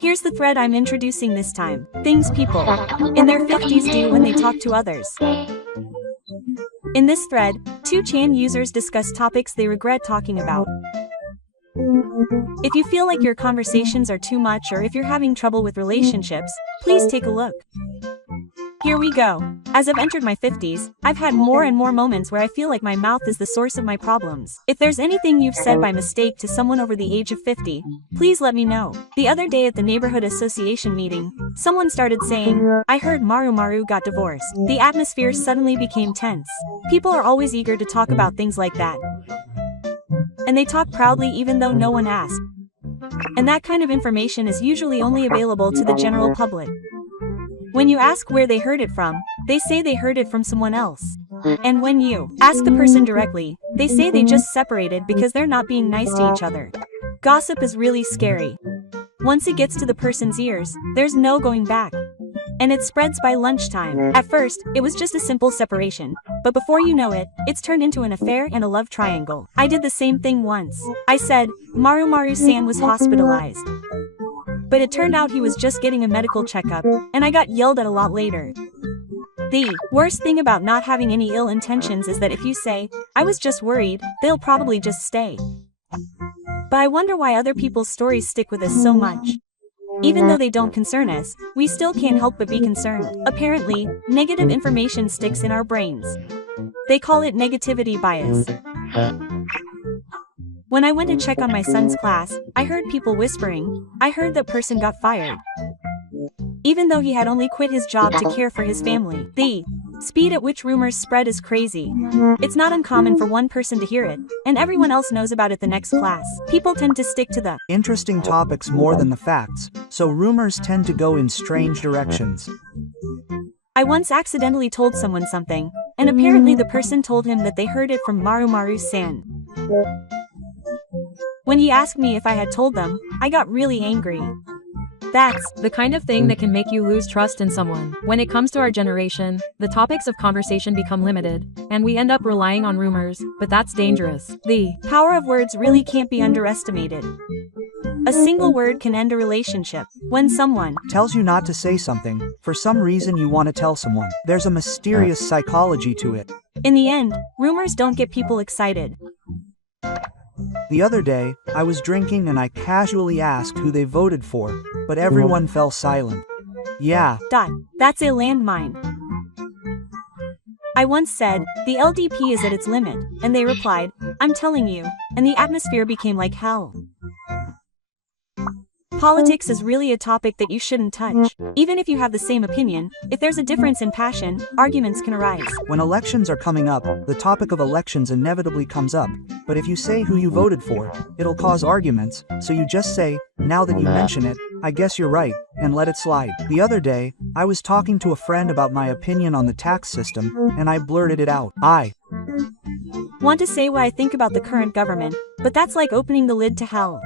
Here's the thread I'm introducing this time. Things people in their 50s do when they talk to others. In this thread, 2chan users discuss topics they regret talking about. If you feel like your conversations are too much or if you're having trouble with relationships, please take a look. Here we go. As I've entered my 50s, I've had more and more moments where I feel like my mouth is the source of my problems. If there's anything you've said by mistake to someone over the age of 50, please let me know. The other day at the neighborhood association meeting, someone started saying, "I heard Maru got divorced." The atmosphere suddenly became tense. People are always eager to talk about things like that. And they talk proudly even though no one asked. And that kind of information is usually only available to the general public. When you ask where they heard it from, they say they heard it from someone else. And when you ask the person directly, they say they just separated because they're not being nice to each other. Gossip is really scary. Once it gets to the person's ears, there's no going back. And it spreads by lunchtime. At first, it was just a simple separation. But before you know it, it's turned into an affair and a love triangle. I did the same thing once. I said, Maru-san was hospitalized. But it turned out he was just getting a medical checkup, and I got yelled at a lot later. The worst thing about not having any ill intentions is that if you say, "I was just worried," they'll probably just stay. But I wonder why other people's stories stick with us so much. Even though they don't concern us, we still can't help but be concerned. Apparently, negative information sticks in our brains. They call it negativity bias. When I went to check on my son's class, I heard people whispering, "I heard that person got fired." Even though he had only quit his job to care for his family. The speed at which rumors spread is crazy. It's not uncommon for one person to hear it, and everyone else knows about it the next class. People tend to stick to the interesting topics more than the facts, so rumors tend to go in strange directions. I once accidentally told someone something, and apparently the person told him that they heard it from Maru-san. When he asked me if I had told them, I got really angry. That's the kind of thing that can make you lose trust in someone. When it comes to our generation, the topics of conversation become limited, and we end up relying on rumors, but that's dangerous. The power of words really can't be underestimated. A single word can end a relationship. When someone tells you not to say something, for some reason you want to tell someone. There's a mysterious psychology to it. In the end, rumors don't get people excited. The other day, I was drinking and I casually asked who they voted for, but everyone fell silent. Yeah. That's a landmine. I once said, "The LDP is at its limit," and they replied, "I'm telling you," and the atmosphere became like hell. Politics is really a topic that you shouldn't touch. Even if you have the same opinion, if there's a difference in passion, arguments can arise. When elections are coming up, the topic of elections inevitably comes up. But if you say who you voted for, it'll cause arguments, so you just say, "Now that you mention it, I guess you're right," and let it slide. The other day, I was talking to a friend about my opinion on the tax system, and I blurted it out. I want to say what I think about the current government, but that's like opening the lid to hell.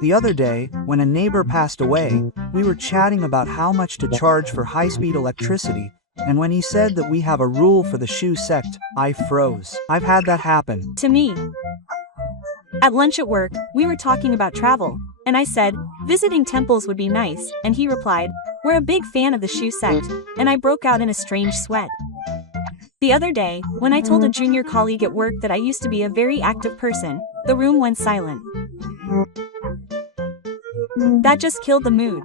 The other day, when a neighbor passed away, we were chatting about how much to charge for high-speed electricity, and when he said that we have a rule for the shoe sect, I froze. I've had that happen to me. At lunch at work, we were talking about travel, and I said, visiting temples would be nice, and he replied, "We're a big fan of the shoe sect," and I broke out in a strange sweat. The other day, when I told a junior colleague at work that I used to be a very active person, the room went silent. That just killed the mood.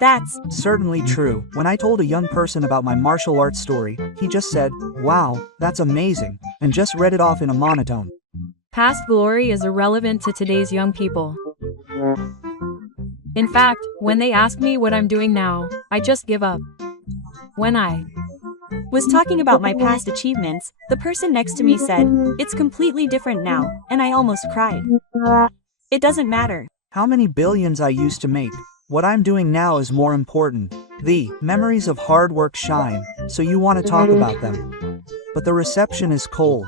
That's certainly true. When I told a young person about my martial arts story, he just said, "Wow, that's amazing," and just read it off in a monotone. Past glory is irrelevant to today's young people. In fact, when they ask me what I'm doing now, I just give up. When I was talking about my past achievements, the person next to me said, "It's completely different now," and I almost cried. It doesn't matter how many billions I used to make. What I'm doing now is more important. The memories of hard work shine, so you want to talk about them. But the reception is cold.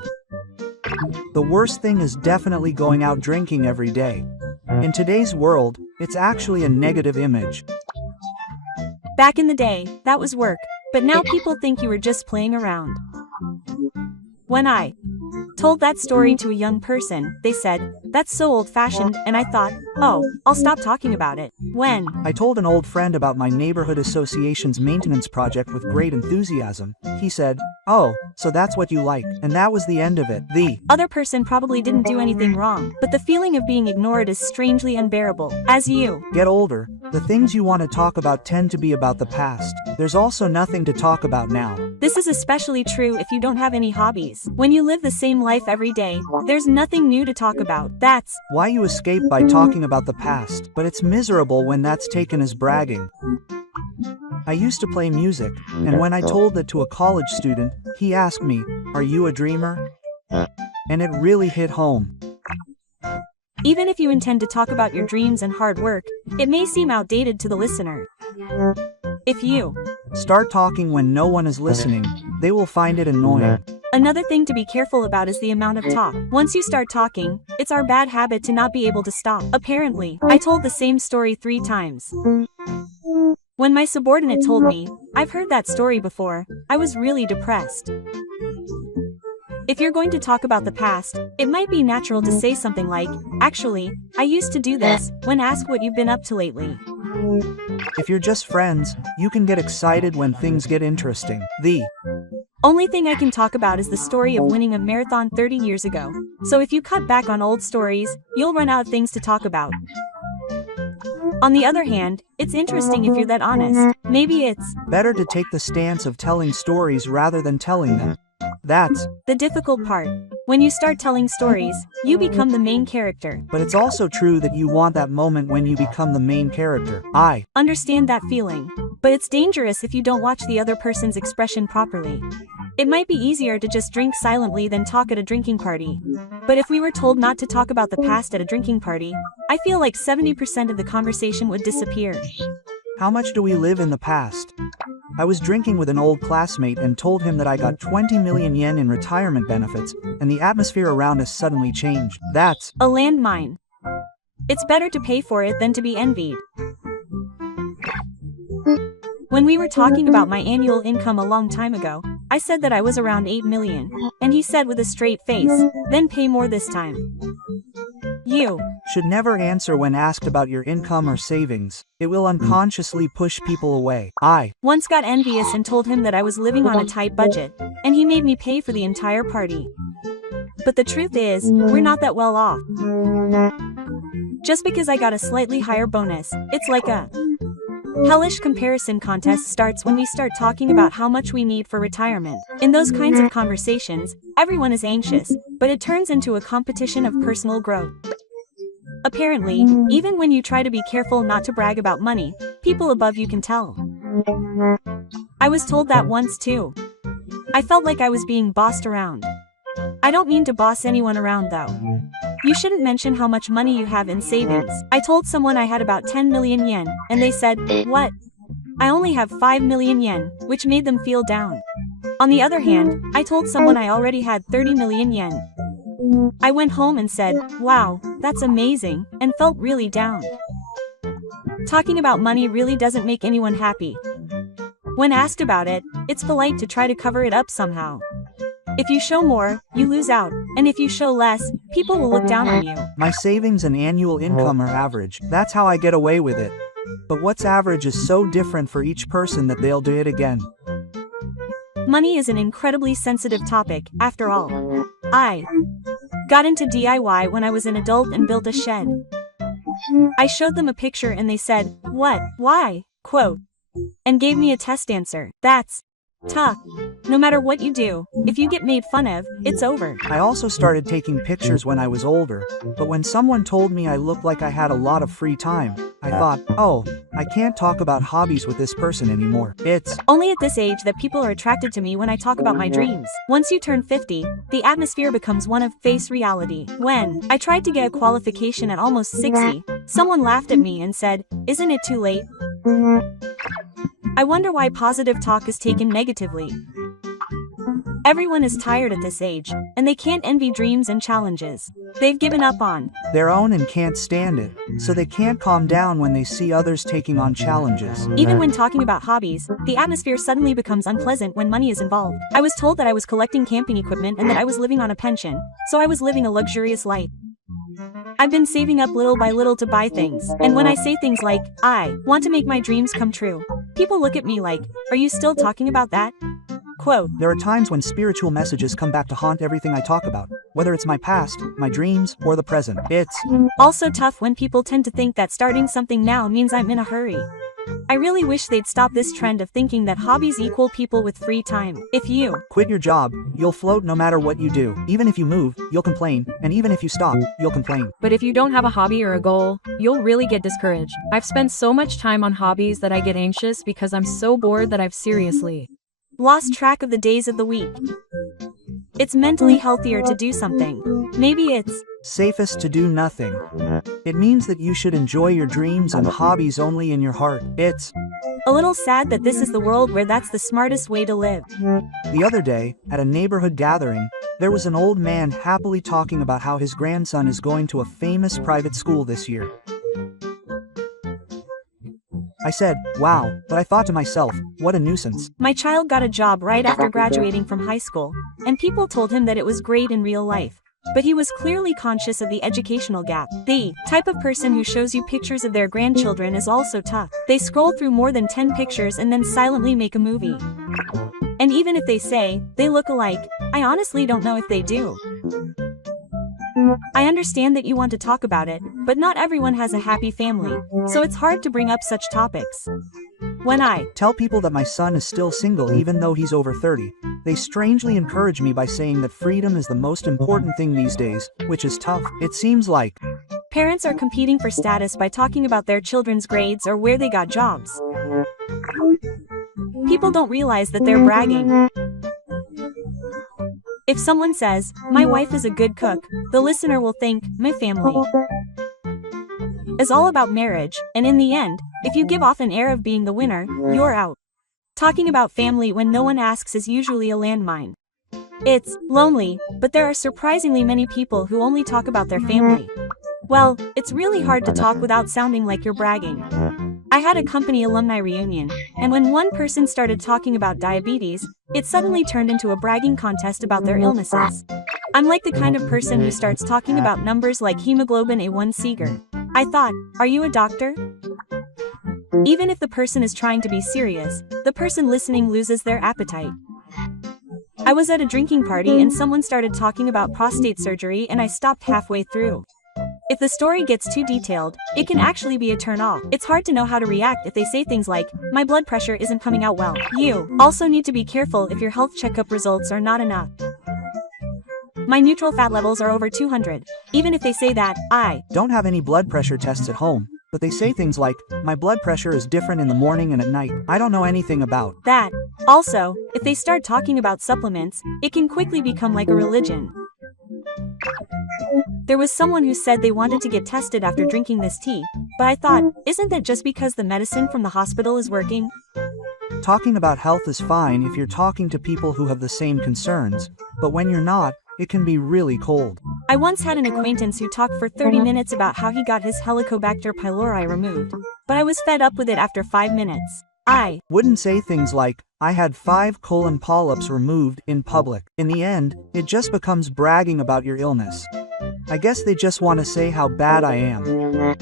The worst thing is definitely going out drinking every day. In today's world, it's actually a negative image. Back in the day, that was work, but now people think you were just playing around. When I told that story to a young person, they said, That's so old-fashioned, and I thought, oh, I'll stop talking about it. When I told an old friend about my neighborhood association's maintenance project with great enthusiasm. He said, "Oh, so that's what you like." And that was the end of it. The other person probably didn't do anything wrong, but the feeling of being ignored is strangely unbearable. As you get older, the things you want to talk about tend to be about the past. There's also nothing to talk about now. This is especially true if you don't have any hobbies. When you live the same life every day, there's nothing new to talk about. That's why you escape by talking about the past, but it's miserable when that's taken as bragging. I used to play music, and when I told that to a college student, he asked me, "Are you a dreamer?" And it really hit home. Even if you intend to talk about your dreams and hard work, it may seem outdated to the listener. If you start talking when no one is listening, they will find it annoying. Another thing to be careful about is the amount of talk. Once you start talking, it's our bad habit to not be able to stop. Apparently, I told the same story 3 times. When my subordinate told me, "I've heard that story before," I was really depressed. If you're going to talk about the past, it might be natural to say something like, "Actually, I used to do this," when asked what you've been up to lately. If you're just friends, you can get excited when things get interesting. The only thing I can talk about is the story of winning a marathon 30 years ago. So if you cut back on old stories, you'll run out of things to talk about. On the other hand, it's interesting if you're that honest. Maybe it's better to take the stance of telling stories rather than telling them. That's the difficult part. When you start telling stories, you become the main character. But it's also true that you want that moment when you become the main character. I understand that feeling. But it's dangerous if you don't watch the other person's expression properly. It might be easier to just drink silently than talk at a drinking party. But if we were told not to talk about the past at a drinking party, I feel like 70% of the conversation would disappear. How much do we live in the past? I was drinking with an old classmate and told him that I got 20 million yen in retirement benefits, and the atmosphere around us suddenly changed. That's a landmine. It's better to pay for it than to be envied. When we were talking about my annual income a long time ago, I said that I was around 8 million, and he said with a straight face, "Then pay more this time." You should never answer when asked about your income or savings. It will unconsciously push people away. I once got envious and told him that I was living on a tight budget, and he made me pay for the entire party. But the truth is, we're not that well off. Just because I got a slightly higher bonus, it's like a hellish comparison contest starts when we start talking about how much we need for retirement. In those kinds of conversations, everyone is anxious, but it turns into a competition of personal growth. Apparently, even when you try to be careful not to brag about money, people above you can tell. I was told that once too. I felt like I was being bossed around. I don't mean to boss anyone around though. You shouldn't mention how much money you have in savings. I told someone I had about 10 million yen, and they said, "What? I only have 5 million yen, which made them feel down. On the other hand, I told someone I already had 30 million yen. I went home and said, "Wow, that's amazing," and felt really down. Talking about money really doesn't make anyone happy. When asked about it, it's polite to try to cover it up somehow. If you show more, you lose out, and if you show less, people will look down on you. My savings and annual income are average. That's how I get away with it. But what's average is so different for each person that they'll do it again. Money is an incredibly sensitive topic, after all. I got into DIY when I was an adult and built a shed. I showed them a picture and they said, "What? Why?" quote, and gave me a test answer. That's tough. No matter what you do, if you get made fun of, it's over. I also started taking pictures when I was older, but when someone told me I looked like I had a lot of free time, I thought, oh, I can't talk about hobbies with this person anymore. It's only at this age that people are attracted to me when I talk about my dreams. Once you turn 50, the atmosphere becomes one of face reality. When I tried to get a qualification at almost 60, someone laughed at me and said, "Isn't it too late?" I wonder why positive talk is taken negatively. Everyone is tired at this age, and they can't envy dreams and challenges they've given up on their own and can't stand it, so they can't calm down when they see others taking on challenges. Even when talking about hobbies, the atmosphere suddenly becomes unpleasant when money is involved. I was told that I was collecting camping equipment and that I was living on a pension, so I was living a luxurious life. I've been saving up little by little to buy things, and when I say things like, I want to make my dreams come true, people look at me like, are you still talking about that? Quote, There are times when spiritual messages come back to haunt everything I talk about, whether it's my past, my dreams, or the present. It's also tough when people tend to think that starting something now means I'm in a hurry. I really wish they'd stop this trend of thinking that hobbies equal people with free time. If you quit your job, you'll float no matter what you do. Even if you move, you'll complain, and even if you stop, you'll complain. But if you don't have a hobby or a goal, you'll really get discouraged. I've spent so much time on hobbies that I get anxious because I'm so bored that I've seriously lost track of the days of the week. It's mentally healthier to do something. Maybe it's safest to do nothing. It means that you should enjoy your dreams and hobbies only in your heart. It's a little sad that this is the world where that's the smartest way to live. The other day, at a neighborhood gathering, there was an old man happily talking about how his grandson is going to a famous private school this year. I said, wow, but I thought to myself, what a nuisance. My child got a job right after graduating from high school, and people told him that it was great in real life. But he was clearly conscious of the educational gap. The type of person who shows you pictures of their grandchildren is also tough. They scroll through more than 10 pictures and then silently make a movie. And even if they say they look alike, I honestly don't know if they do. I understand that you want to talk about it, but not everyone has a happy family, so it's hard to bring up such topics. When I tell people that my son is still single even though he's over 30, they strangely encourage me by saying that freedom is the most important thing these days, which is tough. It seems like parents are competing for status by talking about their children's grades or where they got jobs. People don't realize that they're bragging. If someone says, my wife is a good cook, the listener will think, my family is all about marriage, and in the end, if you give off an air of being the winner, you're out. Talking about family when no one asks is usually a landmine. It's lonely, but there are surprisingly many people who only talk about their family. Well, it's really hard to talk without sounding like you're bragging. I had a company alumni reunion, and when one person started talking about diabetes, it suddenly turned into a bragging contest about their illnesses. I'm like the kind of person who starts talking about numbers like hemoglobin A1C. I thought, are you a doctor? Even if the person is trying to be serious, the person listening loses their appetite. I was at a drinking party and someone started talking about prostate surgery and I stopped halfway through. If the story gets too detailed, it can actually be a turn-off. It's hard to know how to react if they say things like, my blood pressure isn't coming out well. You also need to be careful if your health checkup results are not enough. My neutral fat levels are over 200. Even if they say that, I don't have any blood pressure tests at home, but they say things like, my blood pressure is different in the morning and at night. I don't know anything about that. Also, if they start talking about supplements, it can quickly become like a religion. There was someone who said they wanted to get tested after drinking this tea, but I thought, isn't that just because the medicine from the hospital is working? Talking about health is fine if you're talking to people who have the same concerns, but when you're not, it can be really cold. I once had an acquaintance who talked for 30 minutes about how he got his Helicobacter pylori removed, but I was fed up with it after 5 minutes. I wouldn't say things like, I had 5 colon polyps removed in public. In the end, it just becomes bragging about your illness. I guess they just want to say how bad I am.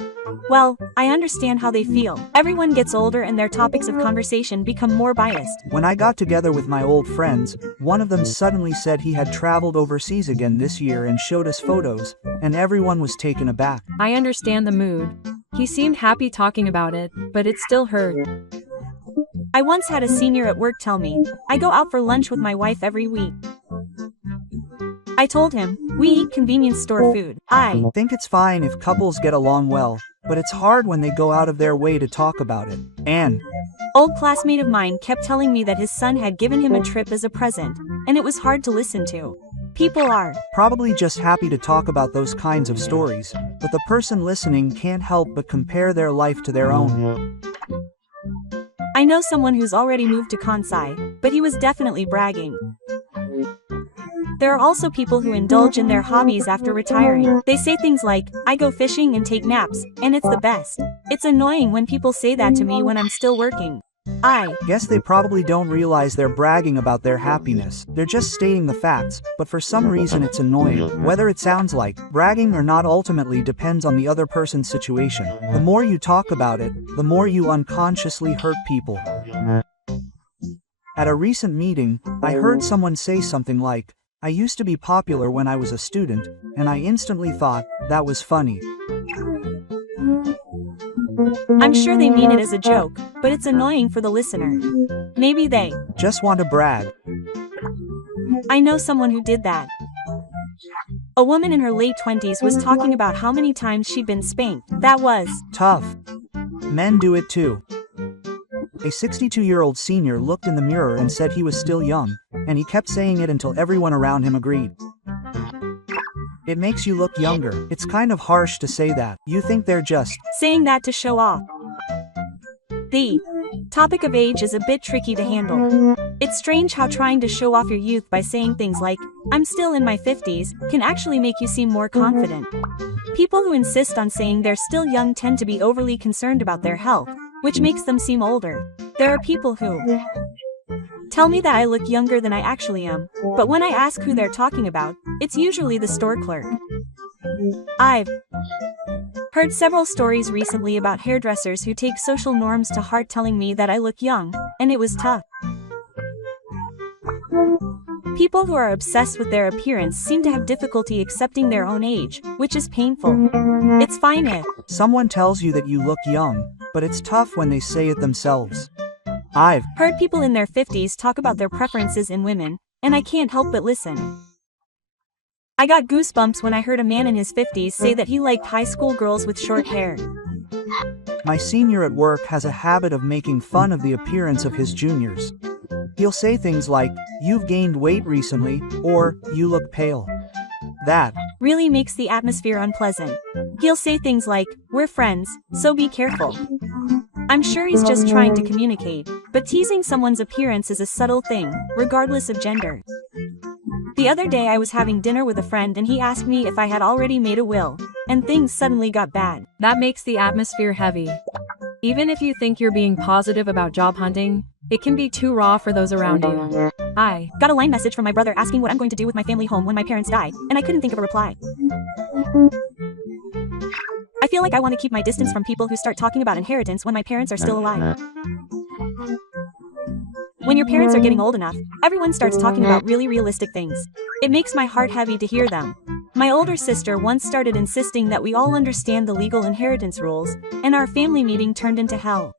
Well, I understand how they feel. Everyone gets older and their topics of conversation become more biased. When I got together with my old friends, one of them suddenly said he had traveled overseas again this year and showed us photos, and everyone was taken aback. I understand the mood. He seemed happy talking about it, but it still hurt. I once had a senior at work tell me, I go out for lunch with my wife every week. I told him, we eat convenience store food. I think it's fine if couples get along well, but it's hard when they go out of their way to talk about it. An old classmate of mine kept telling me that his son had given him a trip as a present, and it was hard to listen to. People are probably just happy to talk about those kinds of stories, but the person listening can't help but compare their life to their own. I know someone who's already moved to Kansai, but he was definitely bragging. There are also people who indulge in their hobbies after retiring. They say things like, I go fishing and take naps, and it's the best. It's annoying when people say that to me when I'm still working. I guess they probably don't realize they're bragging about their happiness. They're just stating the facts, but for some reason it's annoying. Whether it sounds like bragging or not ultimately depends on the other person's situation. The more you talk about it, the more you unconsciously hurt people. At a recent meeting, I heard someone say something like, "I used to be popular when I was a student," and I instantly thought that was funny. I'm sure they mean it as a joke, but it's annoying for the listener. Maybe they just want to brag. I know someone who did that. A woman in her late 20s was talking about how many times she'd been spanked. That was tough. Men do it too. A 62-year-old senior looked in the mirror and said he was still young, and he kept saying it until everyone around him agreed. It makes you look younger. It's kind of harsh to say that. You think they're just saying that to show off. The topic of age is a bit tricky to handle. It's strange how trying to show off your youth by saying things like, "I'm still in my 50s, can actually make you seem more confident. People who insist on saying they're still young tend to be overly concerned about their health, which makes them seem older. There are people who tell me that I look younger than I actually am, but when I ask who they're talking about, it's usually the store clerk. I've heard several stories recently about hairdressers who take social norms to heart telling me that I look young, and it was tough. People who are obsessed with their appearance seem to have difficulty accepting their own age, which is painful. It's fine if someone tells you that you look young, but it's tough when they say it themselves. I've heard people in their 50s talk about their preferences in women, and I can't help but listen. I got goosebumps when I heard a man in his 50s say that he liked high school girls with short hair. My senior at work has a habit of making fun of the appearance of his juniors. He'll say things like, "You've gained weight recently," or "You look pale." That really makes the atmosphere unpleasant. He'll say things like, "We're friends, so be careful." I'm sure he's just trying to communicate, but teasing someone's appearance is a subtle thing, regardless of gender. The other day I was having dinner with a friend and he asked me if I had already made a will, and things suddenly got bad. That makes the atmosphere heavy. Even if you think you're being positive about job hunting, it can be too raw for those around you. I got a line message from my brother asking what I'm going to do with my family home when my parents die, and I couldn't think of a reply. I feel like I want to keep my distance from people who start talking about inheritance when my parents are still alive. When your parents are getting old enough, everyone starts talking about really realistic things. It makes my heart heavy to hear them. My older sister once started insisting that we all understand the legal inheritance rules, and our family meeting turned into hell.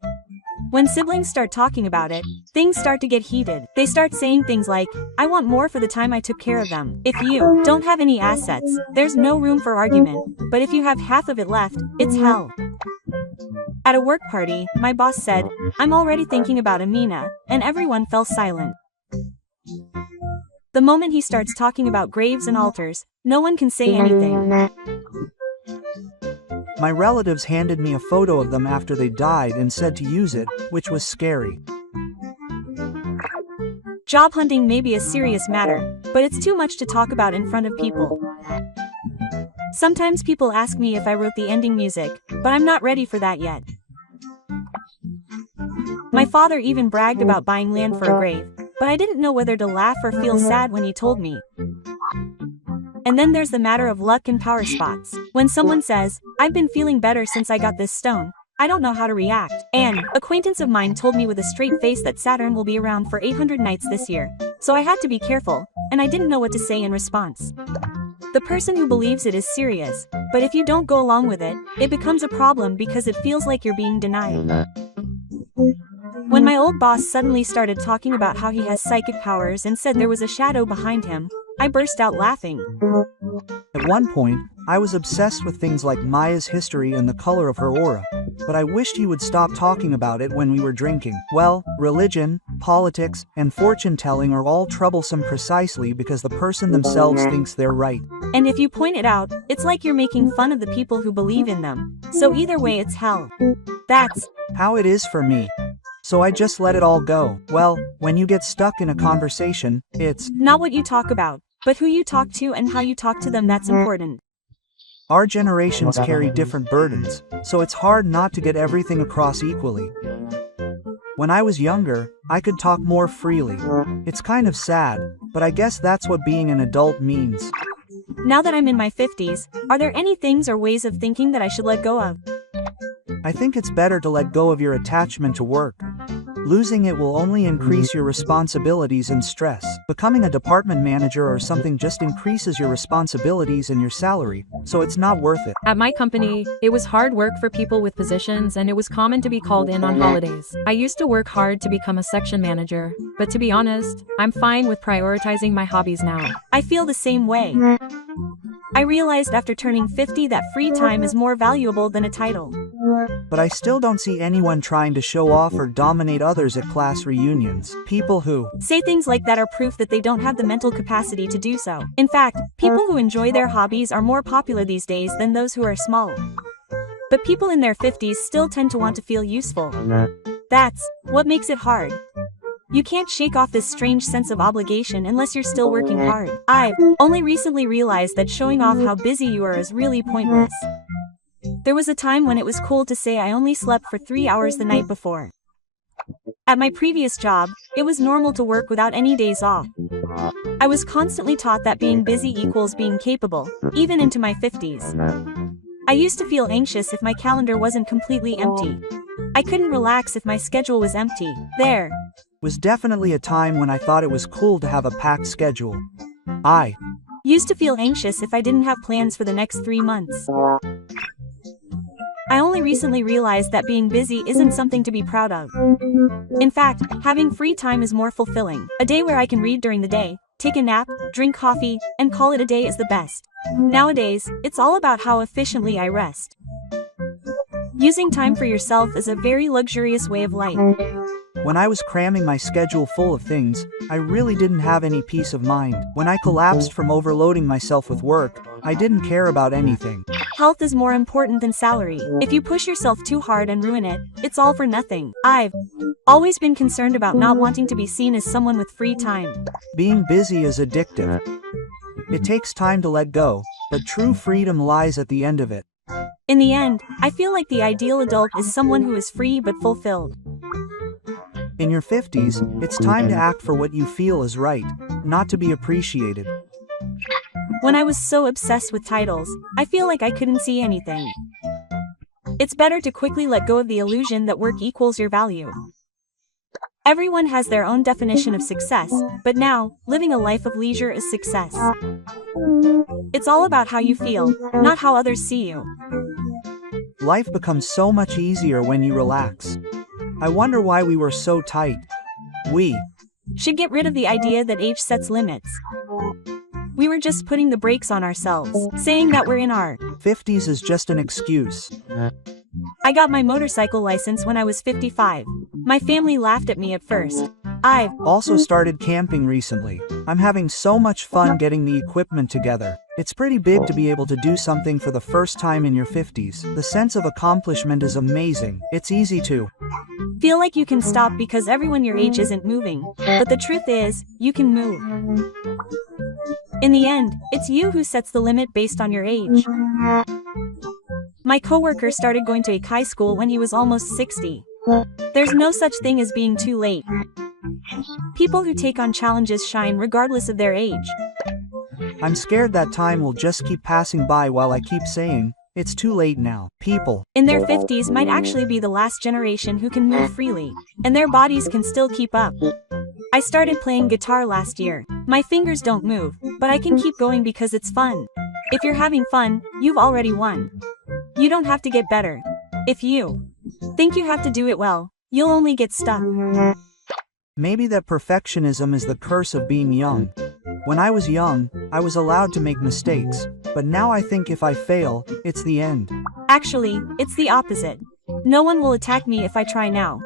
When siblings start talking about it, things start to get heated. They start saying things like, "I want more for the time I took care of them." If you don't have any assets, there's no room for argument, but if you have half of it left, it's hell. At a work party, my boss said, "I'm already thinking about Amina," and everyone fell silent. The moment he starts talking about graves and altars, no one can say anything. My relatives handed me a photo of them after they died and said to use it, which was scary. Job hunting may be a serious matter, but it's too much to talk about in front of people. Sometimes people ask me if I wrote the ending music, but I'm not ready for that yet. My father even bragged about buying land for a grave, but I didn't know whether to laugh or feel sad when he told me. And then there's the matter of luck and power spots. When someone says, "I've been feeling better since I got this stone," I don't know how to react. An acquaintance of mine told me with a straight face that Saturn will be around for 800 nights this year, so I had to be careful, and I didn't know what to say in response. The person who believes it is serious, but if you don't go along with it, it becomes a problem because it feels like you're being denied. When my old boss suddenly started talking about how he has psychic powers and said there was a shadow behind him, I burst out laughing. At one point, I was obsessed with things like Maya's history and the color of her aura, but I wished he would stop talking about it when we were drinking. Well, religion, politics, and fortune-telling are all troublesome precisely because the person themselves thinks they're right. And if you point it out, it's like you're making fun of the people who believe in them. So either way, it's hell. That's how it is for me. So I just let it all go. Well, when you get stuck in a conversation, it's not what you talk about, but who you talk to and how you talk to them that's important. Our generations carry different burdens, so it's hard not to get everything across equally. When I was younger, I could talk more freely. It's kind of sad, but I guess that's what being an adult means. Now that I'm in my 50s, are there any things or ways of thinking that I should let go of? I think it's better to let go of your attachment to work. Losing it will only increase your responsibilities and stress. Becoming a department manager or something just increases your responsibilities and your salary, so it's not worth it. At my company, it was hard work for people with positions and it was common to be called in on holidays. I used to work hard to become a section manager, but to be honest, I'm fine with prioritizing my hobbies now. I feel the same way. I realized after turning 50 that free time is more valuable than a title. But I still don't see anyone trying to show off or dominate others at class reunions. People who say things like that are proof that they don't have the mental capacity to do so. In fact, people who enjoy their hobbies are more popular these days than those who are small. But people in their 50s still tend to want to feel useful. That's what makes it hard. You can't shake off this strange sense of obligation unless you're still working hard. I've only recently realized that showing off how busy you are is really pointless. There was a time when it was cool to say I only slept for 3 hours the night before. At my previous job, it was normal to work without any days off. I was constantly taught that being busy equals being capable, even into my 50s. I used to feel anxious if my calendar wasn't completely empty. I couldn't relax if my schedule was empty. There was definitely a time when I thought it was cool to have a packed schedule. I used to feel anxious if I didn't have plans for the next 3 months. I only recently realized that being busy isn't something to be proud of. In fact, having free time is more fulfilling. A day where I can read during the day, take a nap, drink coffee, and call it a day is the best. Nowadays, it's all about how efficiently I rest. Using time for yourself is a very luxurious way of life. When I was cramming my schedule full of things, I really didn't have any peace of mind. When I collapsed from overloading myself with work, I didn't care about anything. Health is more important than salary. If you push yourself too hard and ruin it, it's all for nothing. I've always been concerned about not wanting to be seen as someone with free time. Being busy is addictive. It takes time to let go, but true freedom lies at the end of it. In the end, I feel like the ideal adult is someone who is free but fulfilled. In your 50s, it's time to act for what you feel is right, not to be appreciated. When I was so obsessed with titles, I feel like I couldn't see anything. It's better to quickly let go of the illusion that work equals your value. Everyone has their own definition of success, but now, living a life of leisure is success. It's all about how you feel, not how others see you. Life becomes so much easier when you relax. I wonder why we were so tight. We should get rid of the idea that age sets limits. We were just putting the brakes on ourselves, saying that we're in our 50s is just an excuse. I got my motorcycle license when I was 55. My family laughed at me at first. I've also started camping recently. I'm having so much fun getting the equipment together. It's pretty big to be able to do something for the first time in your 50s. The sense of accomplishment is amazing. It's easy to feel like you can stop because everyone your age isn't moving. But the truth is, you can move. In the end, it's you who sets the limit based on your age. My coworker started going to high school when he was almost 60. There's no such thing as being too late. People who take on challenges shine regardless of their age. I'm scared that time will just keep passing by while I keep saying, it's too late now. People in their 50s might actually be the last generation who can move freely, and their bodies can still keep up. I started playing guitar last year. My fingers don't move, but I can keep going because it's fun. If you're having fun, you've already won. You don't have to get better. If you think you have to do it well, you'll only get stuck. Maybe that perfectionism is the curse of being young. When I was young, I was allowed to make mistakes, but now I think if I fail, it's the end. Actually, it's the opposite. No one will attack me if I try now.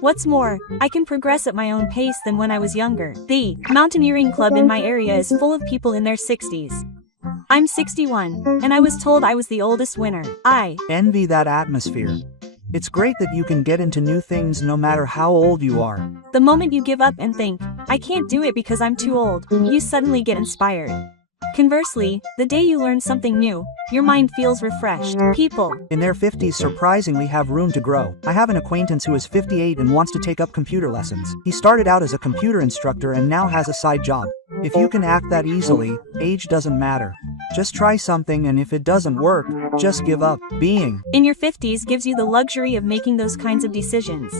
What's more, I can progress at my own pace than when I was younger. The mountaineering club in my area is full of people in their 60s. I'm 61, and I was told I was the oldest winner. I envy that atmosphere. It's great that you can get into new things no matter how old you are. The moment you give up and think, I can't do it because I'm too old, you suddenly get inspired. Conversely, the day you learn something new, your mind feels refreshed. People in their 50s surprisingly have room to grow. I have an acquaintance who is 58 and wants to take up computer lessons. He started out as a computer instructor and now has a side job. If you can act that easily, age doesn't matter. Just try something, and if it doesn't work, just give up. Being in your 50s gives you the luxury of making those kinds of decisions.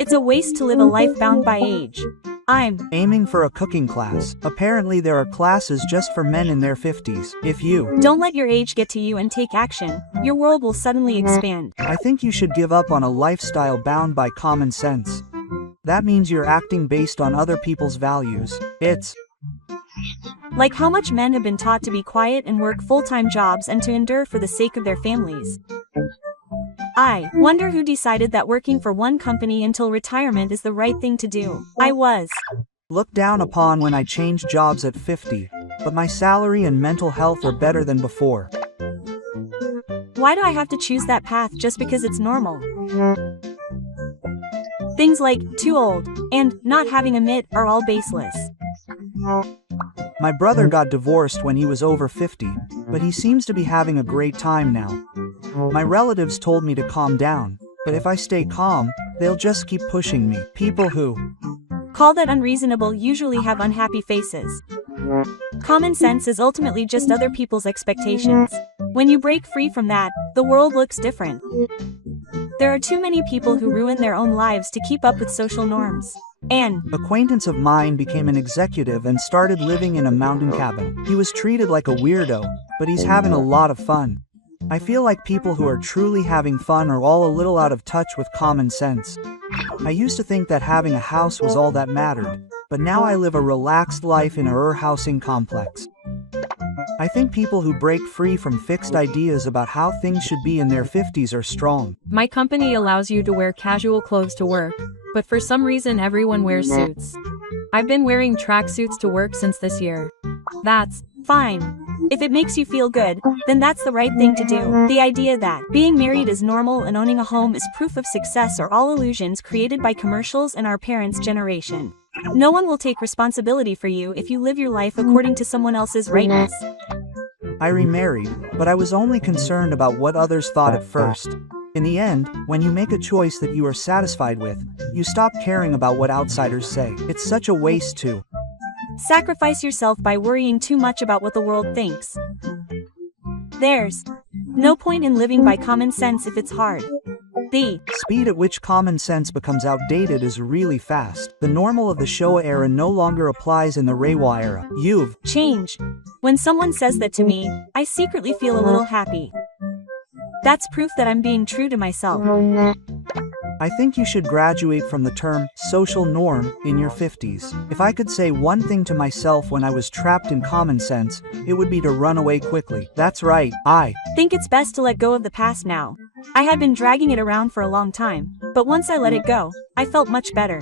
It's a waste to live a life bound by age. I'm aiming for a cooking class. Apparently there are classes just for men in their 50s. If you don't let your age get to you and take action, your world will suddenly expand. I think you should give up on a lifestyle bound by common sense. That means you're acting based on other people's values. It's like how much men have been taught to be quiet and work full-time jobs and to endure for the sake of their families. I wonder who decided that working for one company until retirement is the right thing to do. I was looked down upon when I changed jobs at 50, but my salary and mental health are better than before. Why do I have to choose that path just because it's normal? Things like too old and not having a MIT are all baseless. My brother got divorced when he was over 50, but he seems to be having a great time now. My relatives told me to calm down, but if I stay calm, they'll just keep pushing me. People who call that unreasonable usually have unhappy faces. Common sense is ultimately just other people's expectations. When you break free from that, the world looks different. There are too many people who ruin their own lives to keep up with social norms. An acquaintance of mine became an executive and started living in a mountain cabin. He was treated like a weirdo, but he's having a lot of fun. I feel like people who are truly having fun are all a little out of touch with common sense. I used to think that having a house was all that mattered, but now I live a relaxed life in a housing complex. I think people who break free from fixed ideas about how things should be in their 50s are strong. My company allows you to wear casual clothes to work, but for some reason everyone wears suits. I've been wearing tracksuits to work since this year. That's fine. If it makes you feel good, then that's the right thing to do. The idea that being married is normal and owning a home is proof of success are all illusions created by commercials and our parents' generation. No one will take responsibility for you if you live your life according to someone else's rightness. I remarried, but I was only concerned about what others thought at first. In the end, when you make a choice that you are satisfied with, you stop caring about what outsiders say. It's such a waste to sacrifice yourself by worrying too much about what the world thinks. There's no point in living by common sense if it's hard. The speed at which common sense becomes outdated is really fast. The normal of the Showa era no longer applies in the Reiwa era. You've changed. When someone says that to me, I secretly feel a little happy. That's proof that I'm being true to myself. I think you should graduate from the term social norm in your 50s. If I could say one thing to myself when I was trapped in common sense, it would be to run away quickly. That's right, I think it's best to let go of the past now. I had been dragging it around for a long time, but once I let it go, I felt much better.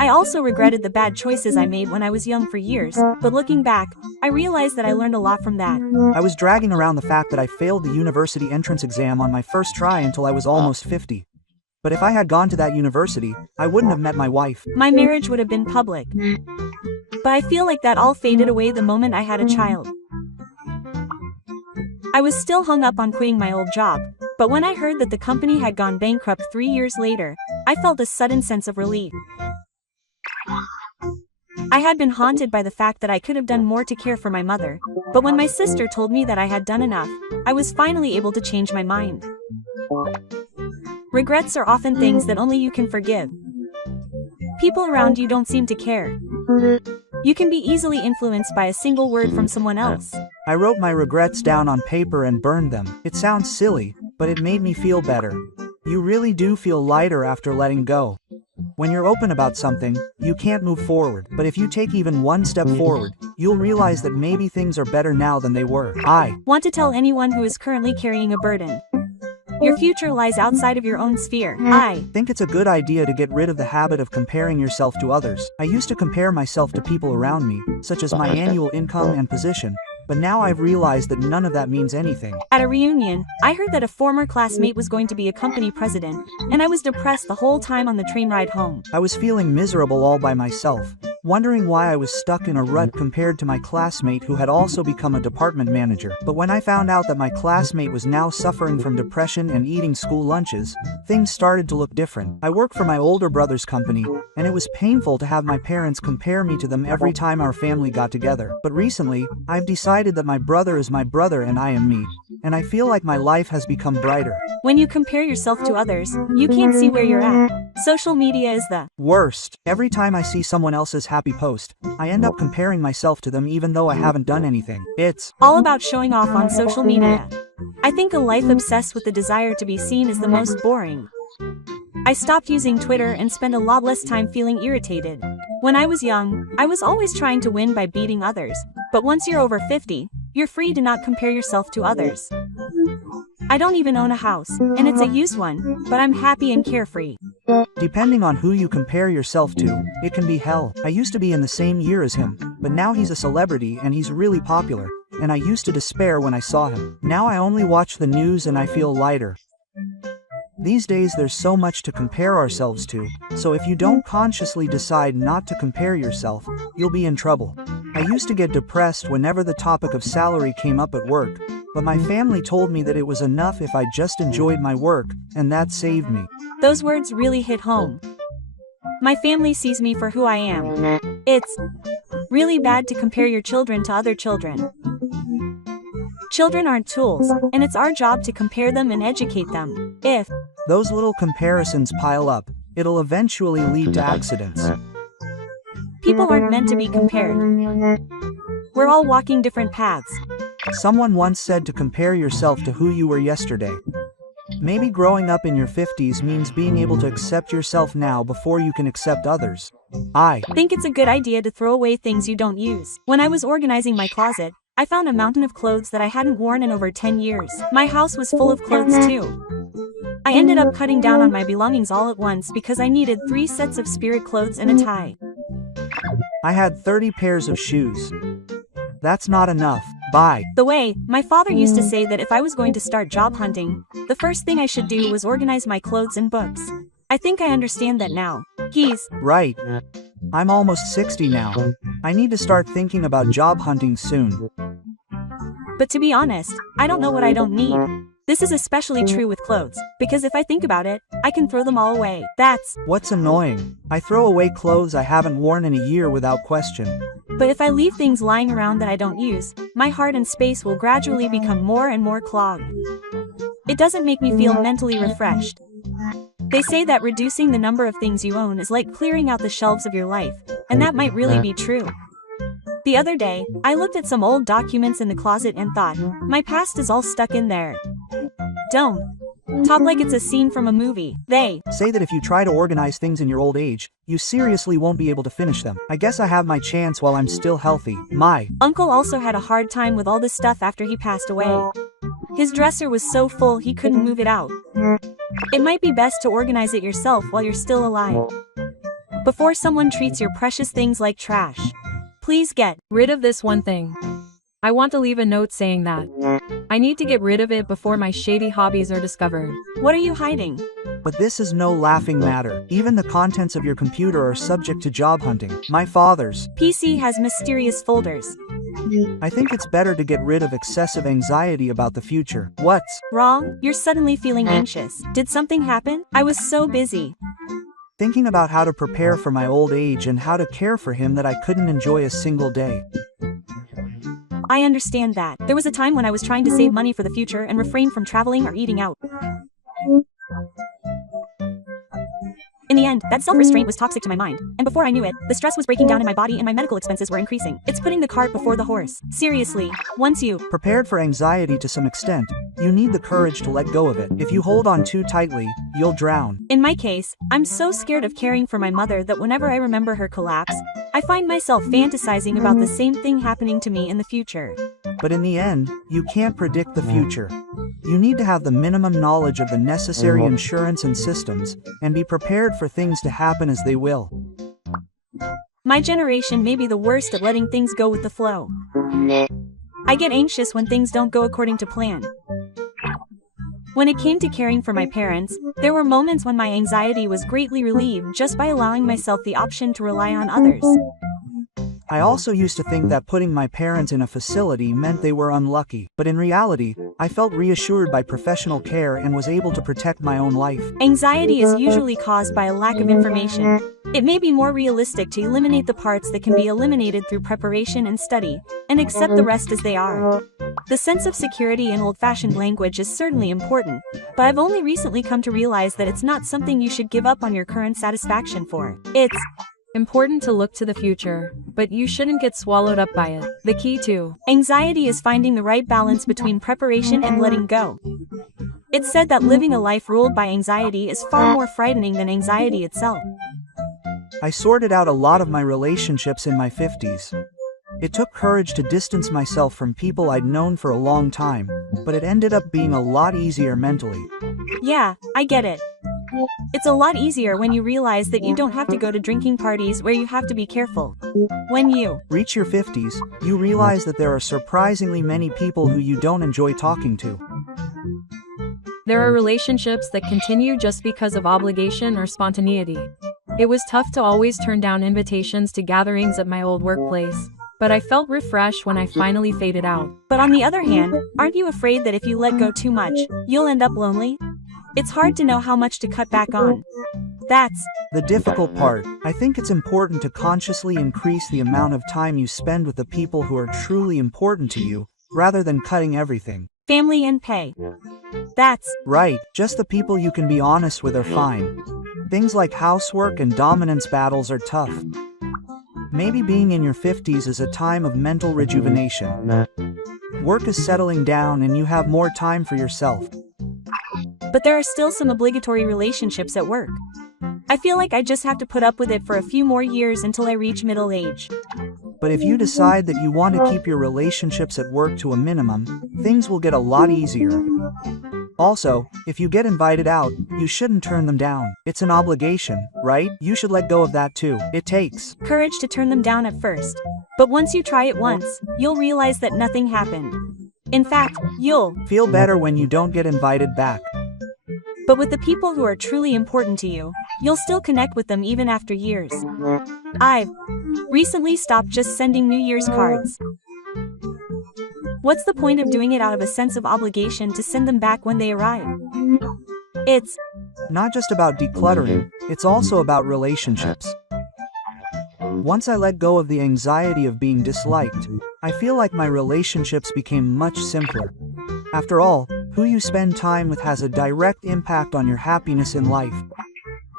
I also regretted the bad choices I made when I was young for years, but looking back, I realized that I learned a lot from that. I was dragging around the fact that I failed the university entrance exam on my first try until I was almost 50. But if I had gone to that university, I wouldn't have met my wife. My marriage would have been public. But I feel like that all faded away the moment I had a child. I was still hung up on quitting my old job, but when I heard that the company had gone bankrupt 3 years later, I felt a sudden sense of relief. I had been haunted by the fact that I could have done more to care for my mother, but when my sister told me that I had done enough, I was finally able to change my mind. Regrets are often things that only you can forgive. People around you don't seem to care. You can be easily influenced by a single word from someone else. I wrote my regrets down on paper and burned them. It sounds silly, but it made me feel better. You really do feel lighter after letting go. When you're open about something, you can't move forward. But if you take even one step forward, you'll realize that maybe things are better now than they were. I want to tell anyone who is currently carrying a burden. Your future lies outside of your own sphere. I think it's a good idea to get rid of the habit of comparing yourself to others. I used to compare myself to people around me, such as my annual income and position, but now I've realized that none of that means anything. At a reunion, I heard that a former classmate was going to be a company president, and I was depressed the whole time on the train ride home. I was feeling miserable all by myself, wondering why I was stuck in a rut compared to my classmate who had also become a department manager. But when I found out that my classmate was now suffering from depression and eating school lunches, things started to look different. I work for my older brother's company, and it was painful to have my parents compare me to them every time our family got together. But recently, I've decided that my brother is my brother and I am me, and I feel like my life has become brighter. When you compare yourself to others, you can't see where you're at. Social media is the worst. Every time I see someone else's happy post, I end up comparing myself to them even though I haven't done anything. It's all about showing off on social media. I think a life obsessed with the desire to be seen is the most boring. I stopped using Twitter and spend a lot less time feeling irritated. When I was young, I was always trying to win by beating others. But once you're over 50, you're free to not compare yourself to others. I don't even own a house, and it's a used one, but I'm happy and carefree. Depending on who you compare yourself to, it can be hell. I used to be in the same year as him, but now he's a celebrity and he's really popular, and I used to despair when I saw him. Now I only watch the news and I feel lighter. These days there's so much to compare ourselves to, so if you don't consciously decide not to compare yourself, you'll be in trouble. I used to get depressed whenever the topic of salary came up at work, but my family told me that it was enough if I just enjoyed my work, and that saved me. Those words really hit home. My family sees me for who I am. It's really bad to compare your children to other children. Children aren't tools, and it's our job to compare them and educate them. If those little comparisons pile up, it'll eventually lead to accidents. People aren't meant to be compared. We're all walking different paths. Someone once said to compare yourself to who you were yesterday. Maybe growing up in your 50s means being able to accept yourself now before you can accept others. I think it's a good idea to throw away things you don't use. When I was organizing my closet, I found a mountain of clothes that I hadn't worn in over 10 years. My house was full of clothes too. I ended up cutting down on my belongings all at once because I needed 3 sets of spirit clothes and a tie. I had 30 pairs of shoes. That's not enough. Bye. The way, my father used to say that if I was going to start job hunting, the first thing I should do was organize my clothes and books. I think I understand that now. He's right. I'm almost 60 now. I need to start thinking about job hunting soon. But to be honest, I don't know what I don't need. This is especially true with clothes, because if I think about it, I can throw them all away. That's what's annoying. I throw away clothes I haven't worn in a year without question. But if I leave things lying around that I don't use, my heart and space will gradually become more and more clogged. It doesn't make me feel mentally refreshed. They say that reducing the number of things you own is like clearing out the shelves of your life, and that might really be true. The other day, I looked at some old documents in the closet and thought, my past is all stuck in there. Don't talk like it's a scene from a movie. They say that if you try to organize things in your old age, you seriously won't be able to finish them. I guess I have my chance while I'm still healthy. My uncle also had a hard time with all this stuff after he passed away. His dresser was so full he couldn't move it out. It might be best to organize it yourself while you're still alive, before someone treats your precious things like trash. Please get rid of this one thing. I want to leave a note saying that I need to get rid of it before my shady hobbies are discovered. What are you hiding? But this is no laughing matter. Even the contents of your computer are subject to job hunting. My father's PC has mysterious folders. I think it's better to get rid of excessive anxiety about the future. What's wrong? You're suddenly feeling anxious. Did something happen? I was so busy thinking about how to prepare for my old age and how to care for him that I couldn't enjoy a single day. I understand that. There was a time when I was trying to save money for the future and refrain from traveling or eating out. In the end, that self-restraint was toxic to my mind, and before I knew it, the stress was breaking down in my body and my medical expenses were increasing. It's putting the cart before the horse. Seriously, once you prepared for anxiety to some extent, you need the courage to let go of it. If you hold on too tightly, you'll drown. In my case, I'm so scared of caring for my mother that whenever I remember her collapse, I find myself fantasizing about the same thing happening to me in the future. But in the end, you can't predict the future. You need to have the minimum knowledge of the necessary insurance and systems, and be prepared for things to happen as they will. My generation may be the worst at letting things go with the flow. I get anxious when things don't go according to plan. When it came to caring for my parents, there were moments when my anxiety was greatly relieved just by allowing myself the option to rely on others. I also used to think that putting my parents in a facility meant they were unlucky, but in reality, I felt reassured by professional care and was able to protect my own life. Anxiety is usually caused by a lack of information. It may be more realistic to eliminate the parts that can be eliminated through preparation and study, and accept the rest as they are. The sense of security in old-fashioned language is certainly important, but I've only recently come to realize that it's not something you should give up on your current satisfaction for. It's Important to look to the future, but you shouldn't get swallowed up by it. The key to anxiety is finding the right balance between preparation and letting go. It's said that living a life ruled by anxiety is far more frightening than anxiety itself. I sorted out a lot of my relationships in my 50s. It took courage to distance myself from people I'd known for a long time, but it ended up being a lot easier mentally. Yeah, I get it. It's a lot easier when you realize that you don't have to go to drinking parties where you have to be careful. When you reach your 50s, you realize that there are surprisingly many people who you don't enjoy talking to. There are relationships that continue just because of obligation or spontaneity. It was tough to always turn down invitations to gatherings at my old workplace, but I felt refreshed when I finally faded out. But on the other hand, aren't you afraid that if you let go too much, you'll end up lonely? It's hard to know how much to cut back on. That's the difficult part. I think it's important to consciously increase the amount of time you spend with the people who are truly important to you, rather than cutting everything. Family and pay. That's right, just the people you can be honest with are fine. Things like housework and dominance battles are tough. Maybe being in your 50s is a time of mental rejuvenation. Work is settling down and you have more time for yourself. But there are still some obligatory relationships at work. I feel like I just have to put up with it for a few more years until I reach middle age. But if you decide that you want to keep your relationships at work to a minimum, things will get a lot easier. Also, if you get invited out, you shouldn't turn them down. It's an obligation, right? You should let go of that too. It takes courage to turn them down at first. But once you try it once, you'll realize that nothing happened. In fact, you'll feel better when you don't get invited back. But with the people who are truly important to you, you'll still connect with them even after years. I've recently stopped just sending New Year's cards. What's the point of doing it out of a sense of obligation to send them back when they arrive? It's not just about decluttering, it's also about relationships. Once I let go of the anxiety of being disliked, I feel like my relationships became much simpler. After all, who you spend time with has a direct impact on your happiness in life.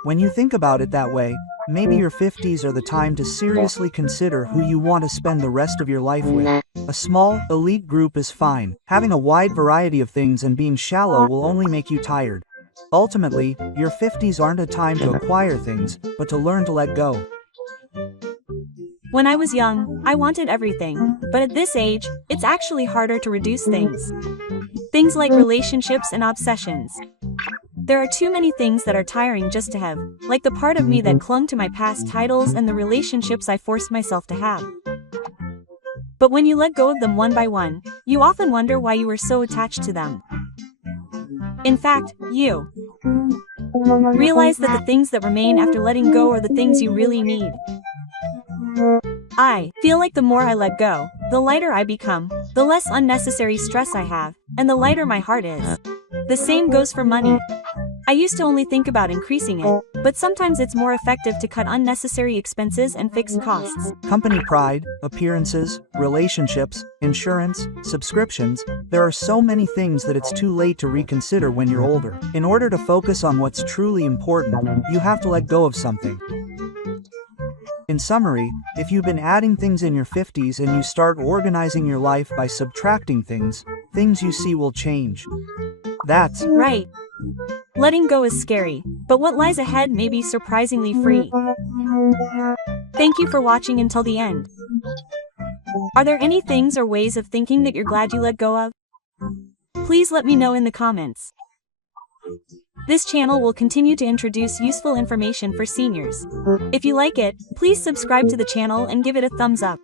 When you think about it that way, maybe your 50s are the time to seriously consider who you want to spend the rest of your life with. A small, elite group is fine. Having a wide variety of things and being shallow will only make you tired. Ultimately, your 50s aren't a time to acquire things, but to learn to let go. When I was young, I wanted everything, but at this age, it's actually harder to reduce things. Things like relationships and obsessions. There are too many things that are tiring just to have, like the part of me that clung to my past titles and the relationships I forced myself to have. But when you let go of them one by one, you often wonder why you were so attached to them. In fact, you realize that the things that remain after letting go are the things you really need. I feel like the more I let go, the lighter I become, the less unnecessary stress I have, and the lighter my heart is. The same goes for money. I used to only think about increasing it, but sometimes it's more effective to cut unnecessary expenses and fixed costs. Company pride, appearances, relationships, insurance, subscriptions, there are so many things that it's too late to reconsider when you're older. In order to focus on what's truly important, you have to let go of something. In summary, if you've been adding things in your 50s and you start organizing your life by subtracting things, things you see will change. That's right. Letting go is scary, but what lies ahead may be surprisingly free. Thank you for watching until the end. Are there any things or ways of thinking that you're glad you let go of? Please let me know in the comments. This channel will continue to introduce useful information for seniors. If you like it, please subscribe to the channel and give it a thumbs up.